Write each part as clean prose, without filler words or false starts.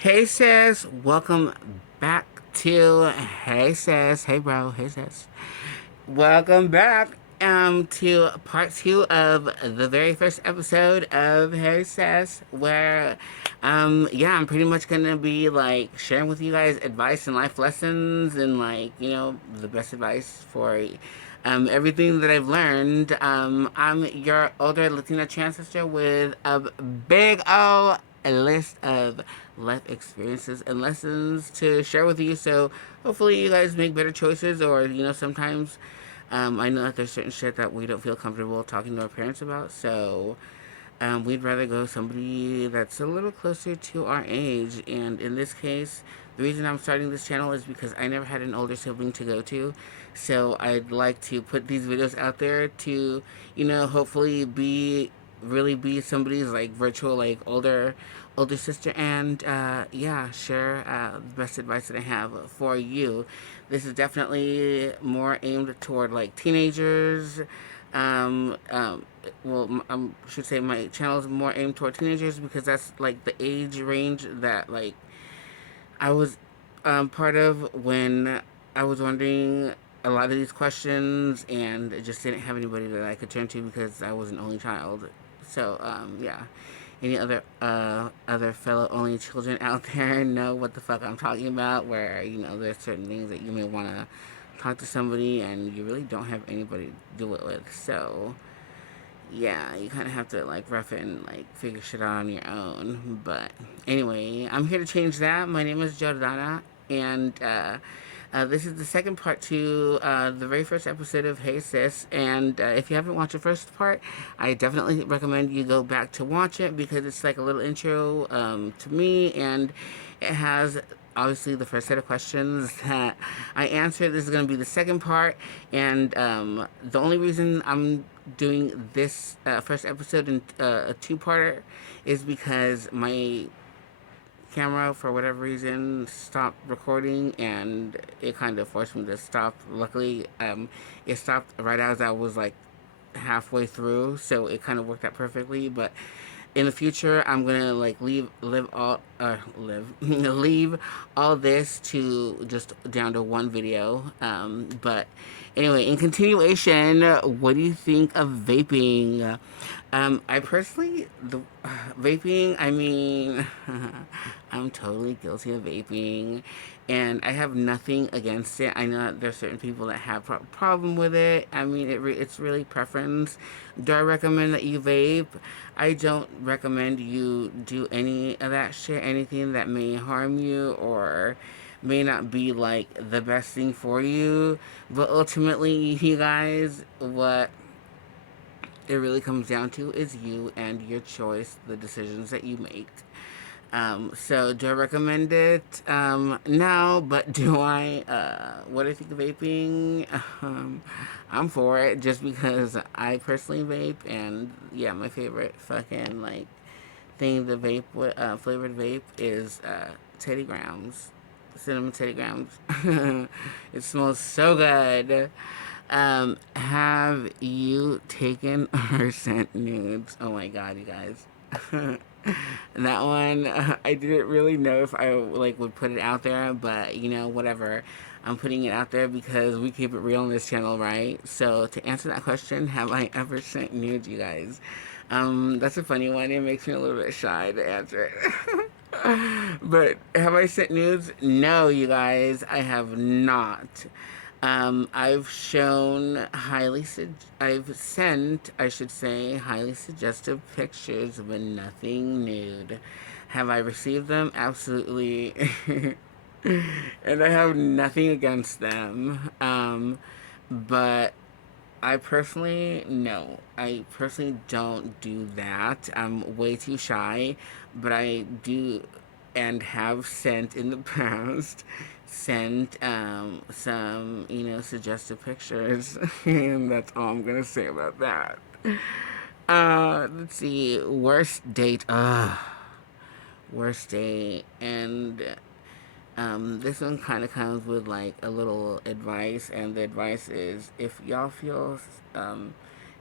Hey sis, welcome back to Hey sis, hey bro, hey sis. Welcome back to part two of the very first episode of Hey sis, where yeah, I'm pretty much gonna be like sharing with you guys advice and life lessons and like, the best advice for everything that I've learned. I'm your older Latina trans sister with a big O list of life experiences and lessons to share with you. So hopefully you guys make better choices, or sometimes I know that there's certain shit that we don't feel comfortable talking to our parents about. So we'd rather go somebody that's a little closer to our age. And in this case, the reason I'm starting this channel is because I never had an older sibling to go to. So I'd like to put these videos out there to, hopefully be somebody's like virtual, like older sister, and yeah, share the best advice that I have for you. This is definitely more aimed toward like teenagers. Um, um, well, I should say my channel is more aimed toward teenagers because that's like the age range that like I was part of when I was wondering a lot of these questions and just didn't have anybody that I could turn to because I was an only child. So yeah, any other fellow only children out there know what the fuck I'm talking about. Where there's certain things that you may want to talk to somebody and you really don't have anybody to do it with. So yeah, you kind of have to like rough it and like figure shit out on your own. But anyway, I'm here to change that. My name is Jordana, and this is the second part to the very first episode of Hey Sis. And if you haven't watched the first part, I definitely recommend you go back to watch it because it's like a little intro to me, and it has obviously the first set of questions that I answered. This is going to be the second part, and the only reason I'm doing this first episode in a two-parter is because my camera, for whatever reason, stopped recording, and it kind of forced me to stop. Luckily, it stopped right as I was like halfway through, so it kind of worked out perfectly. But in the future, I'm gonna like leave all this to just down to one video. But anyway, in continuation, what do you think of vaping? I personally, the vaping, I mean, I'm totally guilty of vaping, and I have nothing against it. I know that there's certain people that have problem with it. I mean, it's really preference. Do I recommend that you vape? I don't recommend you do any of that shit, anything that may harm you or may not be like the best thing for you. But ultimately, you guys, what it really comes down to is you and your choice, the decisions that you make. So do I recommend it? No, but do I, what do I think of vaping? I'm for it just because I personally vape, and yeah, my favorite fucking like thing to vape with, flavored vape is, Teddy Grahams. Cinnamon Teddy Grahams. It smells so good. Have you taken or sent nudes? Oh my god, you guys. That one, I didn't really know if I like would put it out there, but whatever. I'm putting it out there because we keep it real on this channel, right? So to answer that question, have I ever sent nudes, you guys? That's a funny one. It makes me a little bit shy to answer it. But have I sent nudes? No, you guys, I have not. I've shown I've sent, I should say, highly suggestive pictures but nothing nude. Have I received them? Absolutely. And I have nothing against them. But I personally, no. I personally don't do that. I'm way too shy, but I do and have sent in the past sent some, suggestive pictures. And that's all I'm going to say about that. Let's see. Worst date. Worst date. And this one kind of comes with like a little advice, and the advice is if y'all feel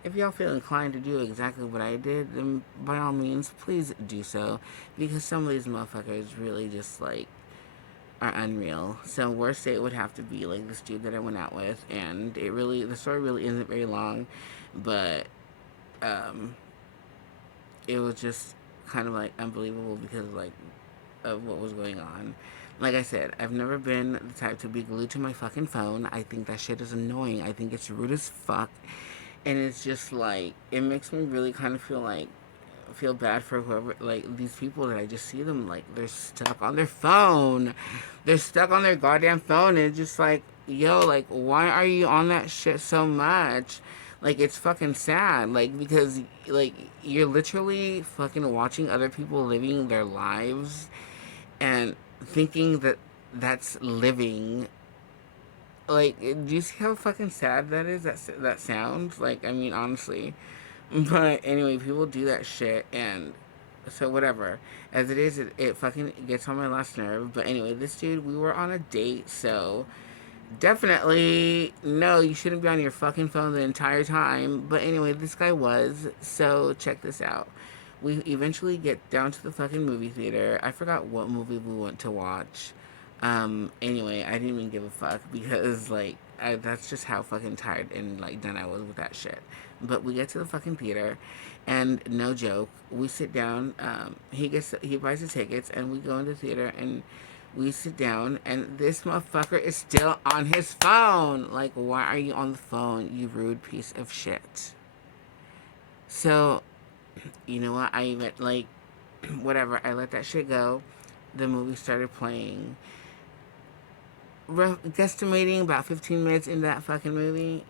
If y'all feel inclined to do exactly what I did, then by all means, please do so. Because some of these motherfuckers really just like are unreal. So worst date would have to be like this dude that I went out with, and the story really isn't very long, but um, it was just kind of like unbelievable because like of what was going on. Like I said, I've never been the type to be glued to my fucking phone. I think that shit is annoying. I think it's rude as fuck. And it's just like, it makes me really kind of feel bad for whoever, like these people that I just see them like they're stuck on their phone. They're stuck on their goddamn phone, and it's just like, yo, like why are you on that shit so much? Like it's fucking sad. Like because like you're literally fucking watching other people living their lives and thinking that that's living. Like, do you see how fucking sad that is? That sounds like. I mean, honestly. But anyway, people do that shit, and so whatever. As it is, it fucking gets on my last nerve. But anyway, this dude, we were on a date, so definitely no, you shouldn't be on your fucking phone the entire time. But anyway, this guy was. So check this out. We eventually get down to the fucking movie theater. I forgot what movie we went to watch. Anyway, I didn't even give a fuck because like that's just how fucking tired and like done I was with that shit. But we get to the fucking theater, and no joke, we sit down. He buys the tickets, and we go into the theater, and we sit down, and this motherfucker is still on his phone. Like, why are you on the phone, you rude piece of shit? So, you know what? I even, like, whatever. I let that shit go. The movie started playing. Guesstimating about 15 minutes into that fucking movie,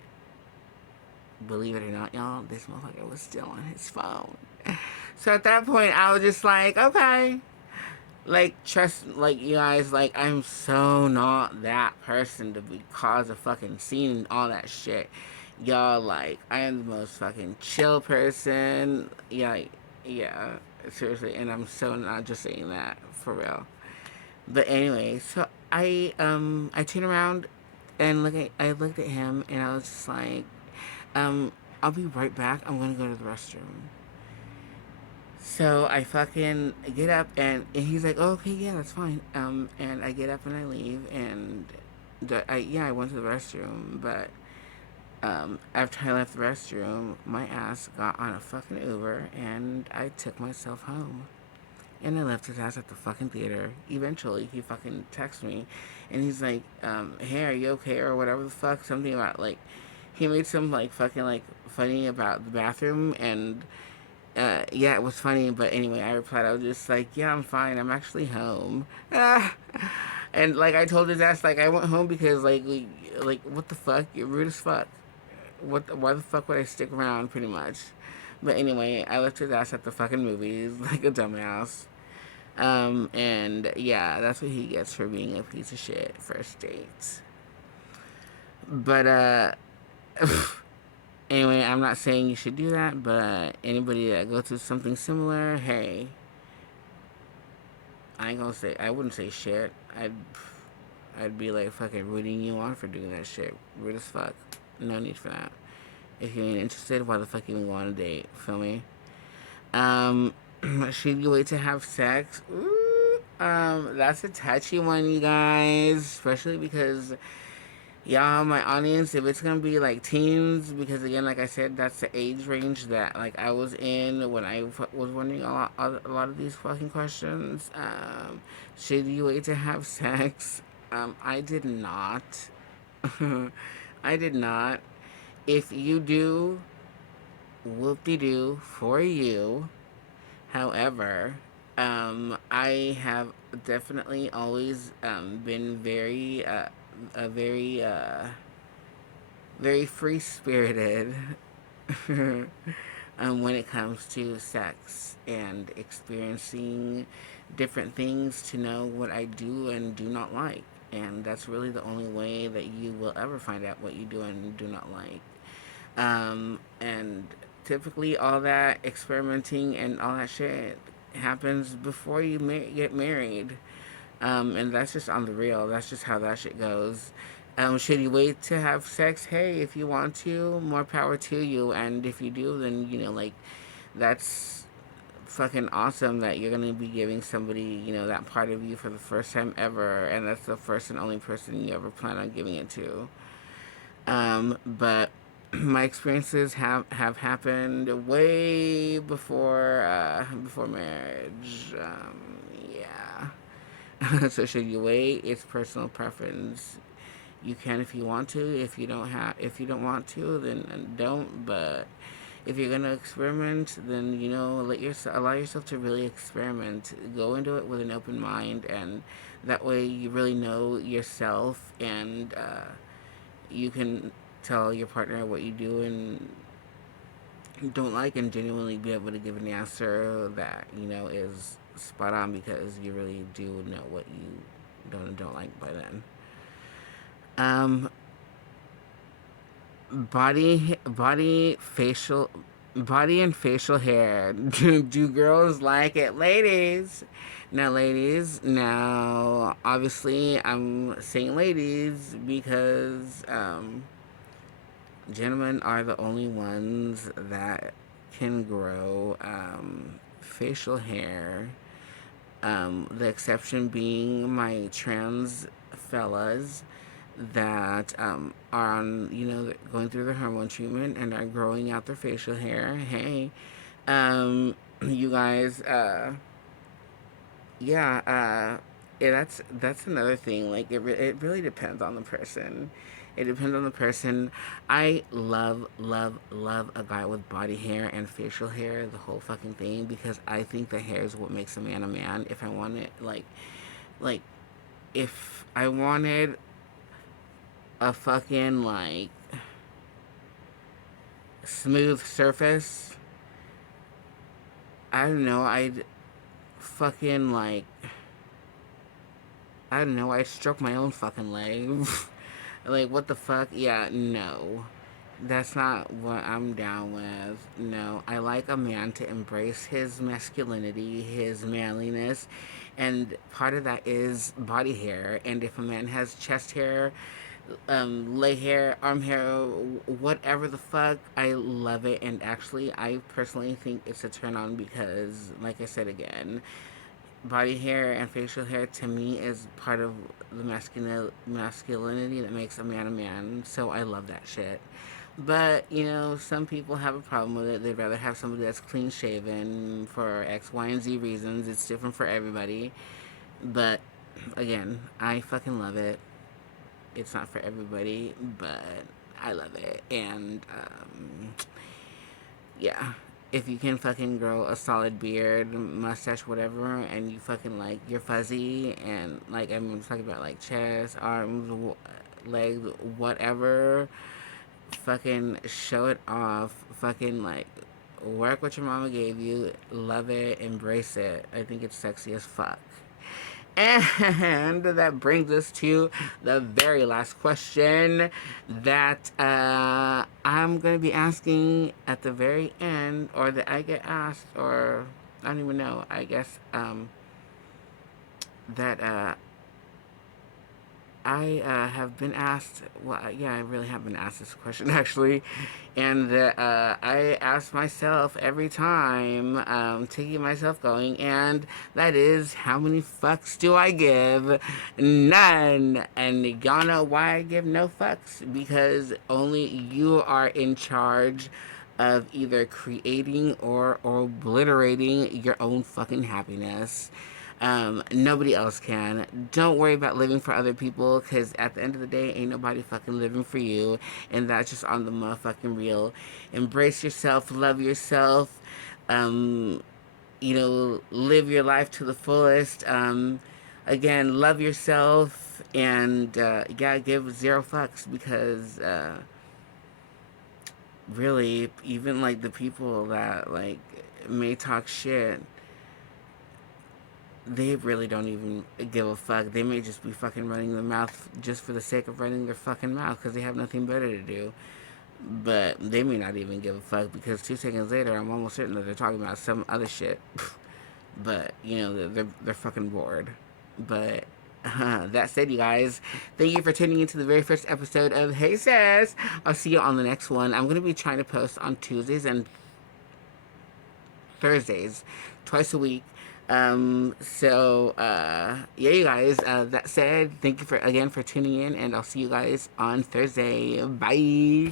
believe it or not, y'all, this motherfucker was still on his phone. So at that point, I was just like, okay, like trust, like you guys, like I'm so not that person to be cause a fucking scene and all that shit, y'all. Like I am the most fucking chill person. Yeah, yeah, seriously, and I'm so not just saying that for real. But anyway, so I turned around and I looked at him and I was just like, um, I'll be right back. I'm gonna go to the restroom. So I fucking get up and he's like, oh, okay, yeah, that's fine. And I get up and I leave and I went to the restroom, but after I left the restroom, my ass got on a fucking Uber and I took myself home. And I left his ass at the fucking theater. Eventually, he fucking texts me, and he's like, "Hey, are you okay?" or whatever the fuck. Something about like, he made some like fucking like funny about the bathroom, and yeah, it was funny. But anyway, I replied, I was just like, "Yeah, I'm fine. I'm actually home." And like I told his ass, like I went home because like what the fuck? You're rude as fuck. Why the fuck would I stick around? Pretty much. But anyway, I left his ass at the fucking movies like a dumbass. And yeah, that's what he gets for being a piece of shit first date. But anyway, I'm not saying you should do that, but anybody that goes through something similar, hey, I wouldn't say shit. I'd be like fucking rooting you on for doing that shit. Rude as fuck. No need for that. If you ain't interested, why the fuck you even go on a date? Feel me? Um, should you wait to have sex? Ooh, that's a touchy one, you guys. Especially because, y'all, my audience, if it's gonna be like teens, because again, like I said, that's the age range that like I was in when I was wondering a lot of these fucking questions. Should you wait to have sex? I did not. I did not. If you do, whoop de doo for you. However, I have definitely always been very, very free spirited when it comes to sex and experiencing different things to know what I do and do not like. And that's really the only way that you will ever find out what you do and do not like. And typically, all that experimenting and all that shit happens before you get married. And that's just on the real. That's just how that shit goes. Should you wait to have sex? Hey, if you want to, more power to you. And if you do, then, like, that's fucking awesome that you're gonna be giving somebody, that part of you for the first time ever, and that's the first and only person you ever plan on giving it to. But my experiences have happened way before marriage. Yeah. So should you wait? It's personal preference. You can if you want to. If you don't want to, then don't. But if you're gonna experiment, then allow yourself to really experiment. Go into it with an open mind, and that way you really know yourself, and you can tell your partner what you do and don't like, and genuinely be able to give an answer that is spot on, because you really do know what you don't and don't like by then. Um, body and facial hair. Do girls like it, ladies? Now, ladies. Now, obviously, I'm saying ladies because gentlemen are the only ones that can grow facial hair. The exception being my trans fellas that are on, going through their hormone treatment and are growing out their facial hair. Hey, you guys, yeah, yeah, that's another thing. Like it really depends on the person. It depends on the person. I love a guy with body hair and facial hair, the whole fucking thing, because I think the hair is what makes a man a man. If I wanted, like, if I wanted a fucking like smooth surface, I don't know. I'd fucking like, I don't know. I'd stroke my own fucking leg. Like, what the fuck? Yeah, no. That's not what I'm down with. No, I like a man to embrace his masculinity, his manliness, and part of that is body hair. And if a man has chest hair, leg hair, arm hair, whatever the fuck, I love it. And actually, I personally think it's a turn on because, like I said again, body hair and facial hair to me is part of the masculinity that makes a man a man. So I love that shit. But, some people have a problem with it. They'd rather have somebody that's clean shaven for X, Y, and Z reasons. It's different for everybody. But, again, I fucking love it. It's not for everybody, but I love it. And, yeah. If you can fucking grow a solid beard, mustache, whatever, and you fucking like, you're fuzzy, and like, I'm talking about like chest, arms, legs, whatever, fucking show it off. Fucking like, work what your mama gave you, love it, embrace it. I think it's sexy as fuck. And that brings us to the very last question that I'm going to be asking at the very end, or that I get asked, or I don't even know. I guess that I have been asked. Well, yeah, I really have been asked this question actually, and I ask myself every time, to keep myself going, and that is, how many fucks do I give? None. And y'all know why I give no fucks? Because only you are in charge of either creating or obliterating your own fucking happiness. Nobody else can. Don't worry about living for other people, because at the end of the day, ain't nobody fucking living for you. And that's just on the motherfucking real. Embrace yourself, love yourself, um, live your life to the fullest. Again, love yourself, and yeah, give zero fucks, because really, even like the people that like may talk shit, they really don't even give a fuck. They may just be fucking running their mouth just for the sake of running their fucking mouth, because they have nothing better to do. But they may not even give a fuck, because 2 seconds later, I'm almost certain that they're talking about some other shit. But they're fucking bored. But That said, you guys, thank you for tuning into the very first episode of Hey Sis. I'll see you on the next one. I'm going to be trying to post on Tuesdays and Thursdays, twice a week. Yeah, you guys, that said, thank you for again for tuning in, and I'll see you guys on Thursday. Bye.